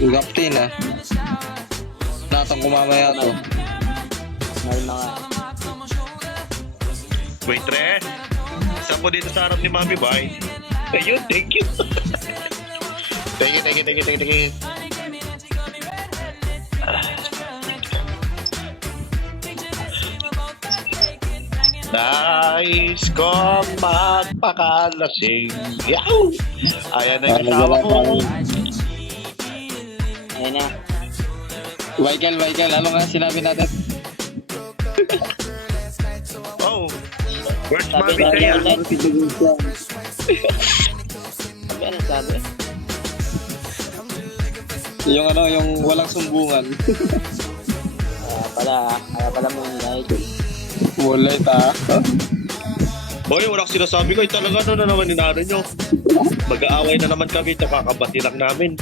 Gaptin ah. Natang kumamaya to. Ngayon na nga. Wait, Re. Isa po dito sa harap ni Mami Bay. Ayun, thank you. Thank you. Nice kong magpakalasing. Yaw! Ayan na yung kasama ko. Ngayon na. Michael, ano nga sinabi natin? Oh, where's Sabi Mami na kaya? ulit. Sabi ano sabi? Yung walang sumbungan. Kaya pala mo yung Wala ta. Boy, walang sinasabi ko. Talaga ano na naman ninaro nyo. Mag-aaway na naman kami. Kakabati lang namin.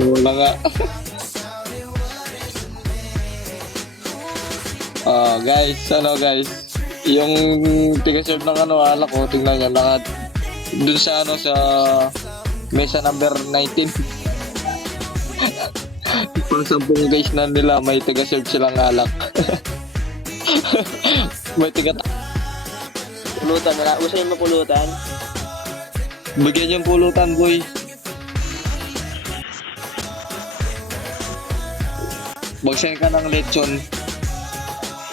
Wala nga. Guys. Yung tiga-serve ng alak ko, tingnan nyo, dun sa sa mesa number 19. Pang 10 guys na nila, may tiga-serve silang alak. May pulutan na. Uso yung mapulutan. bigyan yung pulutan, boy. Magsayin ka ng lechon.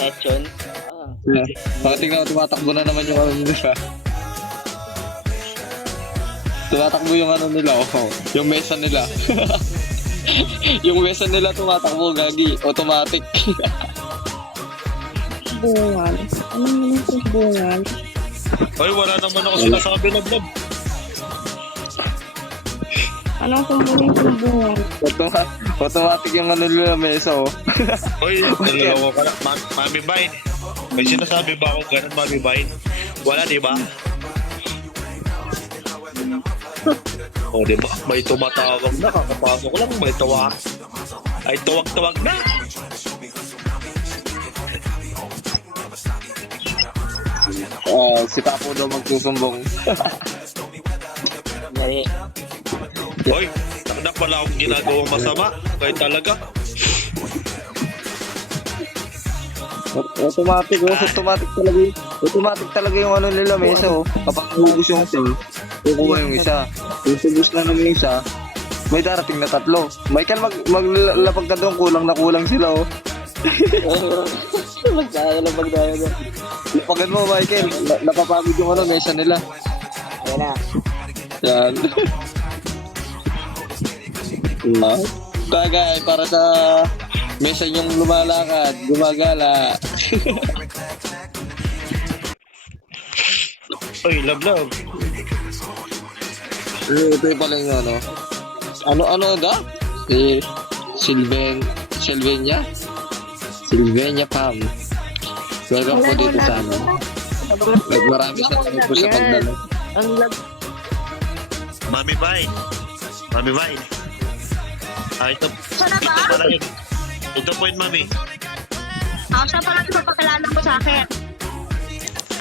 Lechon. Yeah. Tingnan mo, tumatakbo na naman yung nila. Tumatakbo yung nila, yung mesa nila. Yung mesa nila tumatakbo, gagi, automatic. Bungal. Ano naman yung bungal? Ay, wala naman ako sinasabi na vlog. Anong kumbulin yung bungal? Automatic yung nila mesa, Hoy, nalalawa ka na. Mami Bay. May sinasabi ba ako ganun, Mami Bay? Wala, di ba? O, di ba? May tumatawag na. Kakapasok lang. May tawag. Ay, tawag-tawag na. Si Papo daw magsusumbong. Mali. Hoy, takda pala akong ginagawang masama. Kaya talaga. Automatic talaga yung nila mesa, kapag ubus yung isa, kukuha yung isa. Yung ubus na ng isa, may darating na 3. Michael, maglapag ka doon, kulang sila, Maglalabag tayo doon. Lapagan mo, Michael. Napapagod yung mesa nila. Ngayon na. Yan. Bagay, para sa mesa yung lumalakad, gumagala. Ay, love. Ito yung pala yung Ano da? Sylvania Pam. Welcome po dito sa Marami salamat po sa pagdala. Ang lag... Mami Bay. Ito. Sana ba? Ito pala yun. Ito po yun, Mami. Siya pa lang papakilala mo sa akin.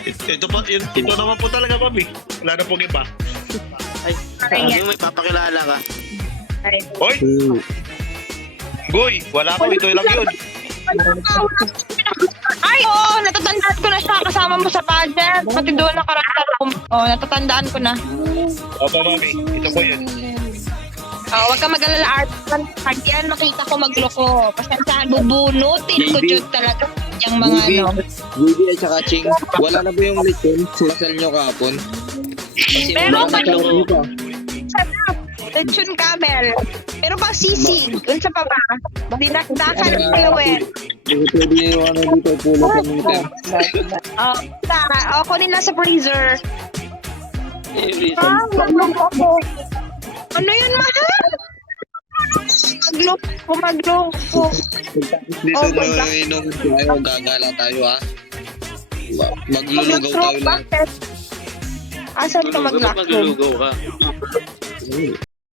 Ito naman po talaga, Mami. Wala na pong iba. Ay, Ayan. may papakilala ka. Ay, Hoy! Goy! Wala ko. Ito lang yun. Ay, oo, natatandaan ko na siya kasama mo sa pageant. Pati doon nakaramdam ko. Oo, natatandaan ko na. Opo, Mami. Ito po yun. Huwag ka mag-alala, Art. Yan, makita ko magloko. Pasensyahan, bubunutin ko dyan talaga yung mga Bibi at saka Ching, wala na ba yung lechon? Sinasal nyo kahapon? Meron pa Ano pa? lechon camel. Pero pa sisig. Unsa pa ba? Dinakdakan ni Lewin. Pwede yung dito, pulutan nito. Ako nila sa freezer. Magloko. Ano yun, mahal? Magloko. Dito na inom tayo, gagala tayo Maglulugaw tayo lang. Asan ka maglako? Maglulugaw ka.